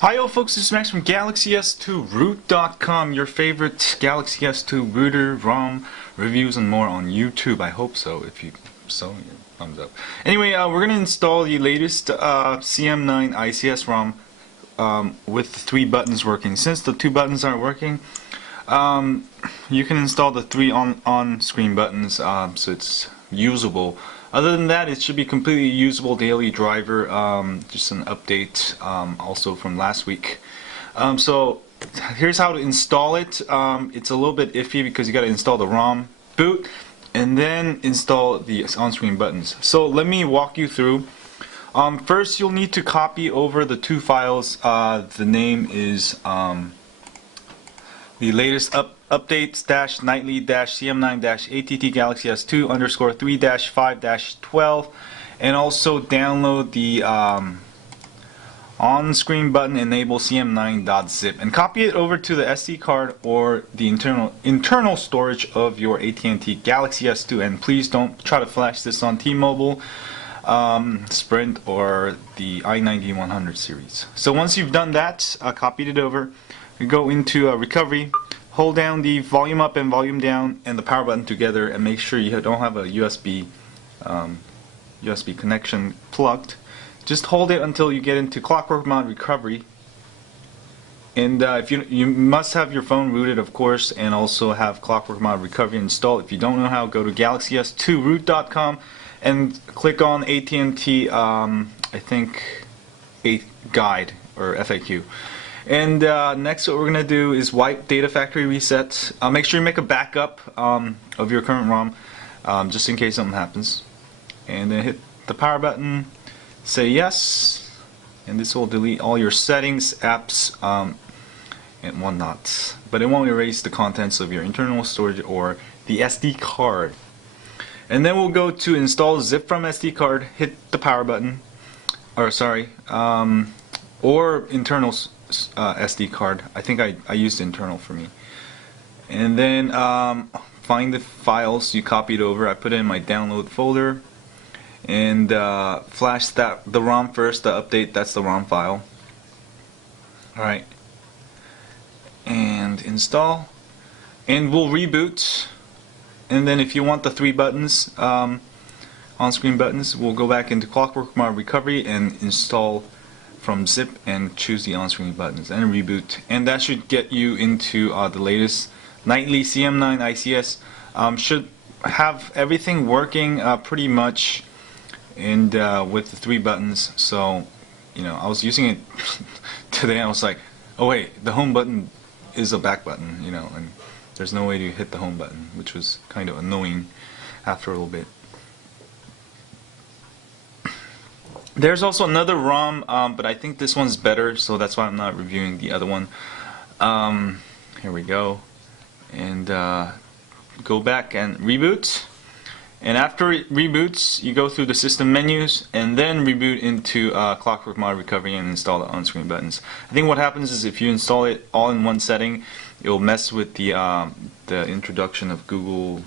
Hi yo folks, this is Max from Galaxy S2 Root.com, your favorite Galaxy S2 router, ROM, reviews and more on YouTube. I hope so. If you so, thumbs up. Anyway, we're going to install the latest CM9 ICS ROM with the 3 buttons working. Since the 2 buttons aren't working, you can install the 3 on-screen buttons so it's usable. Other than that, it should be completely usable daily driver. Just an update also from last week. So here's how to install it. It's a little bit iffy because you got to install the ROM, boot, and then install the on-screen buttons. So let me walk you through. First, you'll need to copy over the 2 files. The name is the latest updates nightly CM9 AT&T Galaxy S2 _3-5-12, and also download the on-screen button enable CM9.zip and copy it over to the SD card or the internal storage of your AT&T Galaxy S2. And please don't try to flash this on T-Mobile, Sprint, or the i9-100 series. So once you've done that, copied it over, you go into recovery, hold down the volume up and volume down and the power button together, and make sure you don't have a USB connection plugged. Just hold it until you get into clockwork mode recovery. And if you must have your phone rooted, of course, and also have clockwork mode recovery installed. If you don't know how, go to GalaxyS2Root.com and click on AT&T I think guide or FAQ. And next, what we're going to do is wipe data factory reset. Make sure you make a backup of your current ROM just in case something happens. And then hit the power button, say yes, and this will delete all your settings, apps, and whatnot. But it won't erase the contents of your internal storage or the SD card. And then we'll go to install zip from SD card, hit the power button, or sorry, or internal SD card. I think I used internal for me. And then find the files you copied over. I put it in my download folder and flash the ROM first. The update, that's the ROM file. Alright, and install, and we'll reboot. And then if you want the 3 buttons, on-screen buttons, we'll go back into clockwork mode recovery and install from zip and choose the on-screen buttons and reboot, and that should get you into the latest nightly CM9 ICS. Should have everything working pretty much, and with the 3 buttons. So you know, I was using it today. I was like, oh wait, the home button is a back button, you know, and there's no way to hit the home button, which was kind of annoying after a little bit. There's also another ROM, but I think this one's better, so that's why I'm not reviewing the other one. Here we go, and go back and reboot. And after it reboots, you go through the system menus and then reboot into clockwork mode recovery and install the on-screen buttons. I think what happens is if you install it all in one setting, it'll mess with the introduction of Google,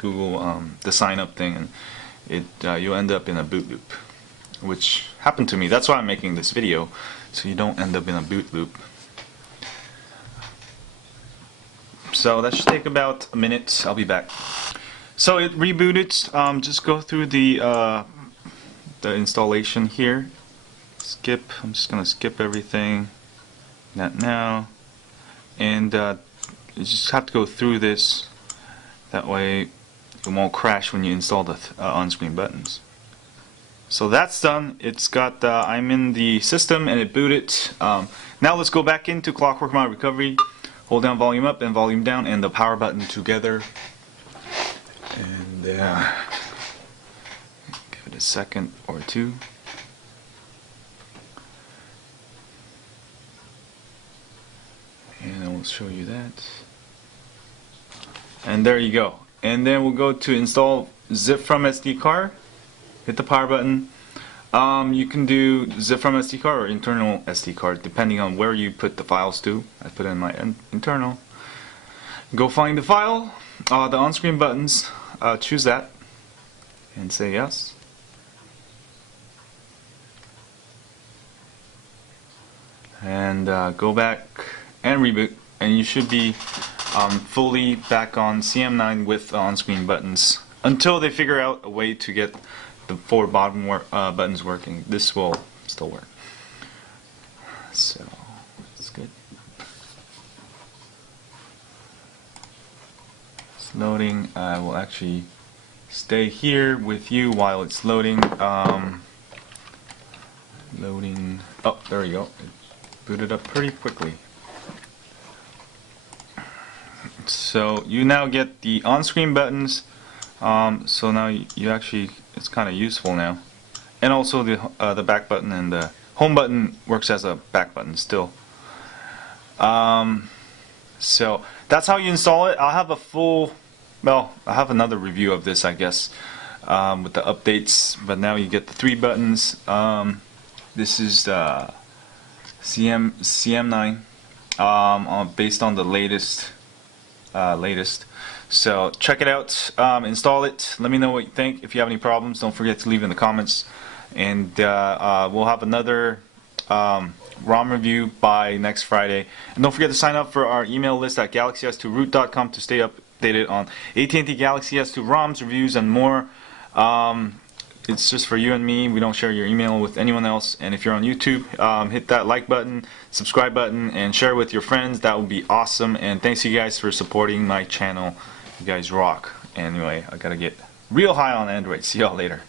the sign-up thing, and you'll end up in a boot loop, which happened to me. That's why I'm making this video, so you don't end up in a boot loop. So that should take about a minute. I'll be back. So it rebooted. Just go through the installation here. Skip. I'm just gonna skip everything. Not now. And you just have to go through this. That way it won't crash when you install the on-screen buttons. So that's done. It's got I'm in the system and it booted. Now let's go back into clockwork mode recovery. Hold down volume up and volume down and the power button together. And give it a second or two. And I will show you that. And there you go. And then we'll go to install zip from SD card. Hit the power button. You can do zip from SD card or internal SD card depending on where you put the files to. I put it in my internal. Go find the file, the on-screen buttons, choose that and say yes. and go back and reboot, and you should be fully back on CM9 with on-screen buttons until they figure out a way to get the 4 bottom buttons working. This will still work. So it's good. It's loading. I will actually stay here with you while it's loading. Loading. Oh, there we go. It booted up pretty quickly. So you now get the on-screen buttons. So now you actually, it's kind of useful now. And also the back button and the home button works as a back button still. So that's how you install it. I'll have a full, well, I'll have another review of this, I guess, with the updates. But now you get the 3 buttons. This is the CM9, based on the latest. So check it out, install it, let me know what you think. If you have any problems, don't forget to leave in the comments, and we'll have another ROM review by next Friday. And don't forget to sign up for our email list at galaxys2root.com to stay updated on AT&T Galaxy S2 ROMs, reviews, and more. It's just for you and me. We don't share your email with anyone else. And if you're on YouTube, hit that like button, subscribe button, and share with your friends. That would be awesome. And thanks you guys for supporting my channel. You guys rock. Anyway, I gotta get real high on Android. See y'all later.